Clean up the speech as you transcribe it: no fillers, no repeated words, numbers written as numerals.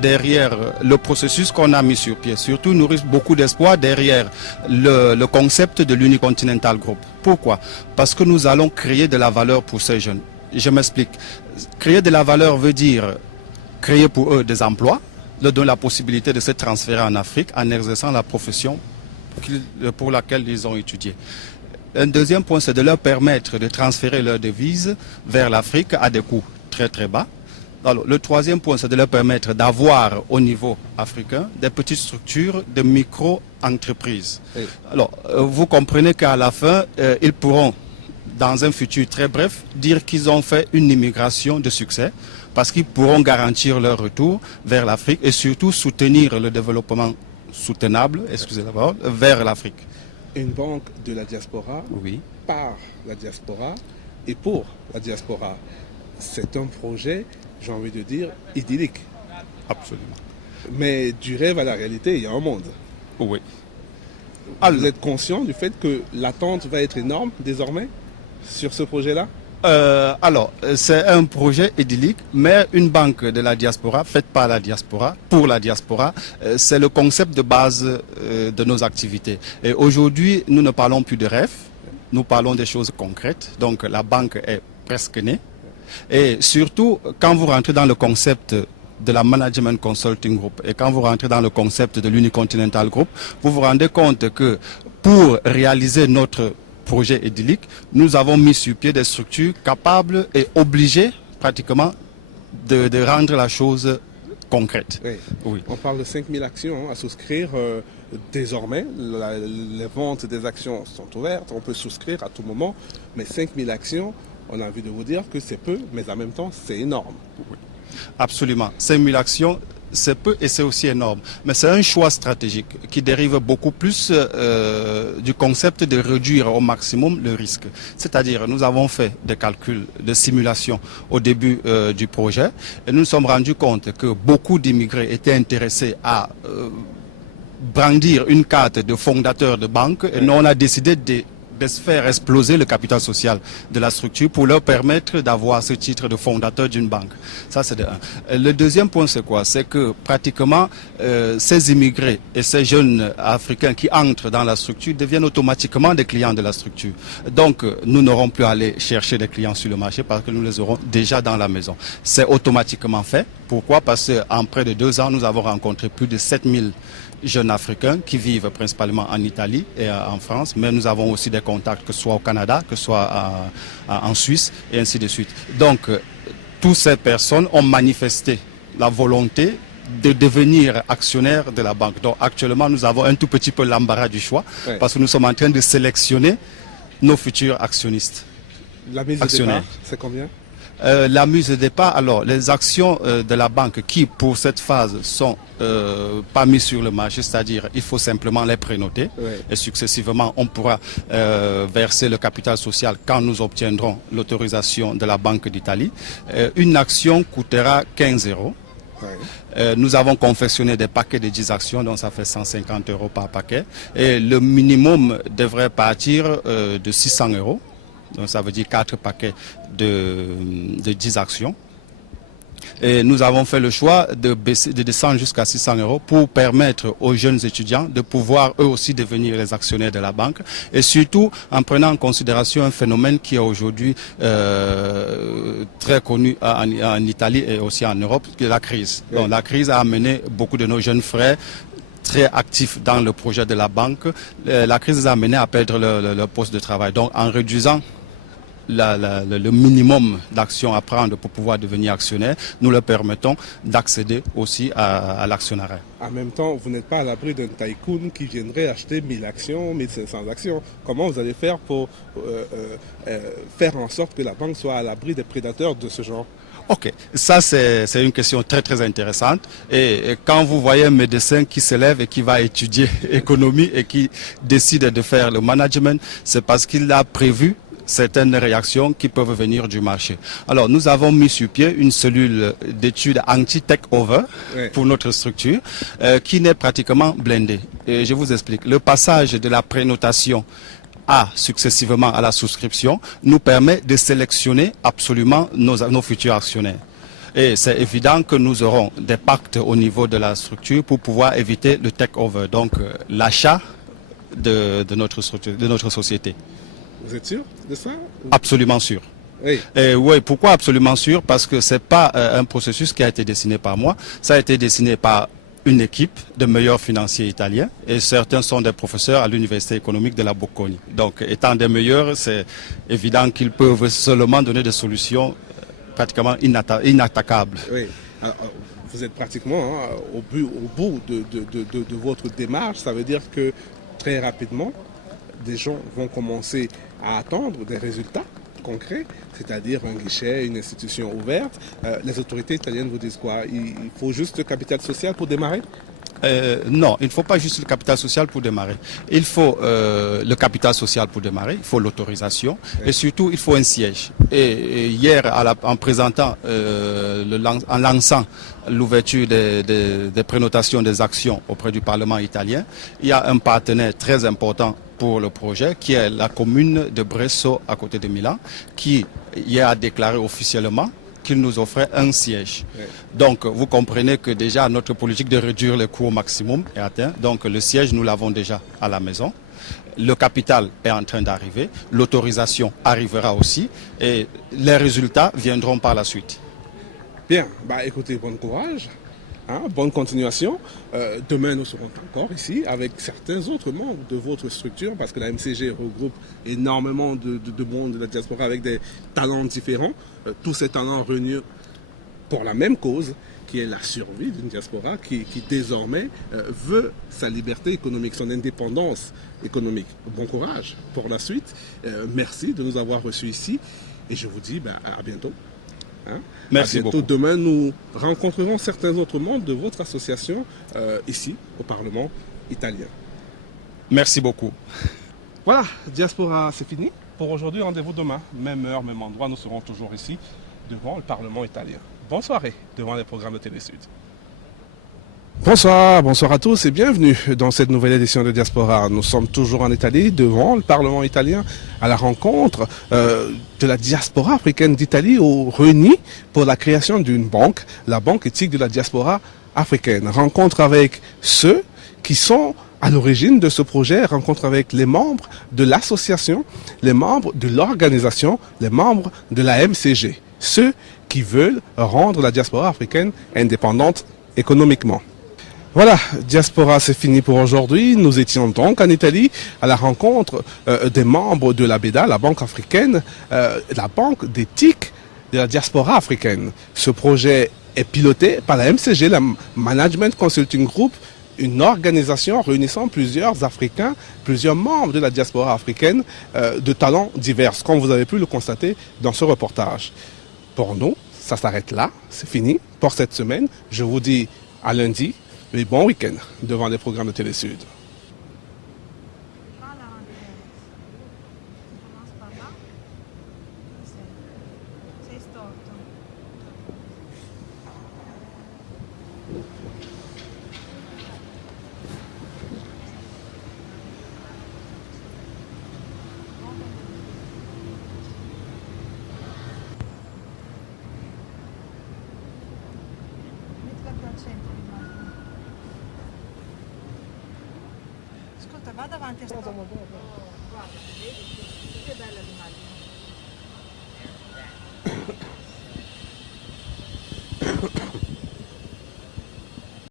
derrière le processus qu'on a mis sur pied. Surtout, nous nourrissent beaucoup d'espoir derrière le concept de l'Unicontinental Group. Pourquoi? Parce que nous allons créer de la valeur pour ces jeunes. Je m'explique. Créer de la valeur veut dire créer pour eux des emplois, leur donner la possibilité de se transférer en Afrique en exerçant la profession pour laquelle ils ont étudié. Un deuxième point, c'est de leur permettre de transférer leurs devises vers l'Afrique à des coûts très très bas. Alors, le troisième point, c'est de leur permettre d'avoir au niveau africain des petites structures de micro-entreprises. Oui. Alors, vous comprenez qu'à la fin, ils pourront, dans un futur très bref, dire qu'ils ont fait une immigration de succès parce qu'ils pourront garantir leur retour vers l'Afrique et surtout soutenir le développement soutenable, excusez-moi, vers l'Afrique. Une banque de la diaspora, oui, par la diaspora et pour la diaspora. C'est un projet, j'ai envie de dire, idyllique. Absolument. Mais du rêve à la réalité, il y a un monde. Oui. Vous êtes conscient du fait que l'attente va être énorme désormais sur ce projet-là? Alors, c'est un projet idyllique, mais une banque de la diaspora, faite par la diaspora, pour la diaspora, c'est le concept de base de nos activités. Et aujourd'hui, nous ne parlons plus de rêves, nous parlons des choses concrètes. Donc, la banque est presque née. Et surtout, quand vous rentrez dans le concept de la Management Consulting Group et quand vous rentrez dans le concept de l'Unicontinental Group, vous vous rendez compte que pour réaliser notre projet idyllique, nous avons mis sur pied des structures capables et obligées pratiquement de rendre la chose concrète. Oui. Oui. On parle de 5000 actions à souscrire. Désormais, les ventes des actions sont ouvertes, on peut souscrire à tout moment, mais 5000 actions, on a envie de vous dire que c'est peu, mais en même temps, c'est énorme. Oui. Absolument. 5000 actions, c'est peu et c'est aussi énorme. Mais c'est un choix stratégique qui dérive beaucoup plus du concept de réduire au maximum le risque. C'est-à-dire, nous avons fait des calculs de simulation au début du projet et nous nous sommes rendus compte que beaucoup d'immigrés étaient intéressés à brandir une carte de fondateur de banque et nous on a décidé de faire exploser le capital social de la structure pour leur permettre d'avoir ce titre de fondateur d'une banque. Ça, c'est de un. Le deuxième point, c'est quoi? C'est que pratiquement ces immigrés et ces jeunes africains qui entrent dans la structure deviennent automatiquement des clients de la structure. Donc, nous n'aurons plus à aller chercher des clients sur le marché parce que nous les aurons déjà dans la maison. C'est automatiquement fait. Pourquoi? Parce qu'en près de 2 ans, nous avons rencontré plus de 7000 jeunes africains qui vivent principalement en Italie et en France, mais nous avons aussi des contacts que ce soit au Canada, que ce soit en Suisse et ainsi de suite. Donc, toutes ces personnes ont manifesté la volonté de devenir actionnaires de la banque. Donc, actuellement, nous avons un tout petit peu l'embarras du choix parce que nous sommes en train de sélectionner nos futurs actionnistes. La mise de départ, c'est combien? La mise de départ, alors les actions de la banque qui pour cette phase sont pas mises sur le marché, c'est-à-dire il faut simplement les prénoter et successivement on pourra verser le capital social quand nous obtiendrons l'autorisation de la Banque d'Italie. Une action coûtera 15 €. Nous avons confectionné des paquets de 10 actions, donc ça fait 150 € par paquet. Et le minimum devrait partir de 600 €. Donc ça veut dire 4 paquets de 10 actions. Et nous avons fait le choix de descendre jusqu'à 600 € pour permettre aux jeunes étudiants de pouvoir eux aussi devenir les actionnaires de la banque. Et surtout en prenant en considération un phénomène qui est aujourd'hui très connu en Italie et aussi en Europe, qui est la crise. Donc la crise a amené beaucoup de nos jeunes frères très actifs dans le projet de la banque. La crise les a amenés à perdre leur poste de travail. Donc en réduisant le minimum d'actions à prendre pour pouvoir devenir actionnaire, nous leur permettons d'accéder aussi à l'actionnariat. En même temps, vous n'êtes pas à l'abri d'un tycoon qui viendrait acheter 1000 actions, 1500 actions. Comment vous allez faire pour faire en sorte que la banque soit à l'abri des prédateurs de ce genre? Ok, ça c'est une question très très intéressante et quand vous voyez un médecin qui se lève et qui va étudier économie et qui décide de faire le management, c'est parce qu'il a prévu certaines réactions qui peuvent venir du marché. Alors, nous avons mis sur pied une cellule d'études anti-take-over pour notre structure qui n'est pratiquement blindée. Et je vous explique. Le passage de la prénotation successivement à la souscription nous permet de sélectionner absolument nos futurs actionnaires. Et c'est évident que nous aurons des pactes au niveau de la structure pour pouvoir éviter le take-over, donc l'achat de notre structure, de notre société. Vous êtes sûr de ça? Absolument sûr. Oui. Et oui, pourquoi absolument sûr? Parce que c'est pas un processus qui a été dessiné par moi, ça a été dessiné par une équipe de meilleurs financiers italiens et certains sont des professeurs à l'université économique de la Bocconi. Donc étant des meilleurs, c'est évident qu'ils peuvent seulement donner des solutions pratiquement inattaquables. Oui. Alors, vous êtes pratiquement au bout de votre démarche. Ça veut dire que très rapidement, des gens vont commencer à attendre des résultats concrets, c'est-à-dire un guichet, une institution ouverte. Les autorités italiennes vous disent quoi? Il faut juste le capital social pour démarrer? Non, il ne faut pas juste le capital social pour démarrer. Il faut le capital social pour démarrer, il faut l'autorisation et surtout il faut un siège. Et hier, en présentant, en lançant l'ouverture des prénotations des actions auprès du Parlement italien, il y a un partenaire très important pour le projet qui est la commune de Bresso à côté de Milan, qui y a déclaré officiellement qu'il nous offrait un siège. Oui. Donc, vous comprenez que déjà notre politique de réduire les coûts au maximum est atteinte. Donc, le siège, nous l'avons déjà à la maison. Le capital est en train d'arriver. L'autorisation arrivera aussi. Et les résultats viendront par la suite. Bien. Bah, écoutez, bon courage. Bonne continuation. Demain, nous serons encore ici avec certains autres membres de votre structure parce que la MCG regroupe énormément de monde de la diaspora avec des talents différents. Tous ces talents réunis pour la même cause qui est la survie d'une diaspora qui désormais veut sa liberté économique, son indépendance économique. Bon courage pour la suite. Merci de nous avoir reçus ici et je vous dis à bientôt. Merci beaucoup. Demain, nous rencontrerons certains autres membres de votre association ici, au Parlement italien. Merci beaucoup. Voilà, Diaspora, c'est fini. Pour aujourd'hui, rendez-vous demain. Même heure, même endroit, nous serons toujours ici, devant le Parlement italien. Bonne soirée, devant les programmes de Télé Sud. Bonsoir à tous et bienvenue dans cette nouvelle édition de Diaspora. Nous sommes toujours en Italie, devant le Parlement italien, à la rencontre de la diaspora africaine d'Italie, réunie pour la création d'une banque, la Banque éthique de la diaspora africaine. Rencontre avec ceux qui sont à l'origine de ce projet, rencontre avec les membres de l'association, les membres de l'organisation, les membres de la MCG, ceux qui veulent rendre la diaspora africaine indépendante économiquement. Voilà, Diaspora, c'est fini pour aujourd'hui. Nous étions donc en Italie à la rencontre des membres de la BEDA, la Banque africaine, la Banque d'éthique de la diaspora africaine. Ce projet est piloté par la MCG, la Management Consulting Group, une organisation réunissant plusieurs Africains, plusieurs membres de la diaspora africaine de talents divers, comme vous avez pu le constater dans ce reportage. Pour nous, ça s'arrête là, c'est fini pour cette semaine. Je vous dis à lundi. Et bon week-end devant les programmes de Télé Sud. Ascolta, vado avanti a sto. Guarda, vedi che bella l'immagine.